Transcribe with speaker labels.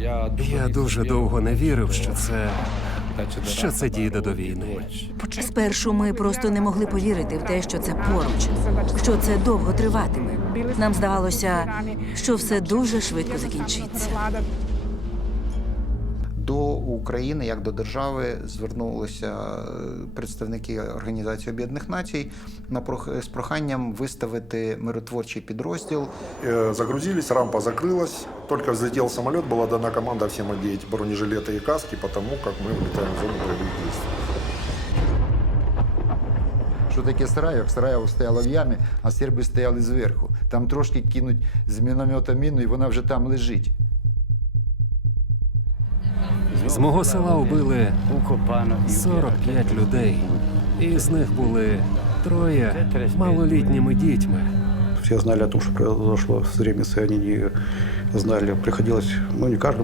Speaker 1: Я дуже довго не вірив, що це дійде до війни.
Speaker 2: Спершу ми просто не могли повірити в те, що це поруч, що це довго триватиме. Нам здавалося, що все дуже швидко закінчиться.
Speaker 3: До України, як до держави, звернулися представники Організації Об'єднаних Націй з проханням виставити миротворчий підрозділ.
Speaker 4: Загрузились, рампа закрылась. Только взлетел самолет, была дана команда всем одеть бронежилеты и каски, потому как мы влетаем в зону боевых действий.
Speaker 5: Що таке Сараєв? Сараєв стояла в ямі, а серби стояли зверху. Там трошки кинуть з міномета міну, і вона вже там лежить.
Speaker 1: З мого села вбили 45 людей. І з них були 3 малолітніми дітьми.
Speaker 6: Все знали о том, что произошло с Сребреницей, они не знали. Приходилось, ну не каждому,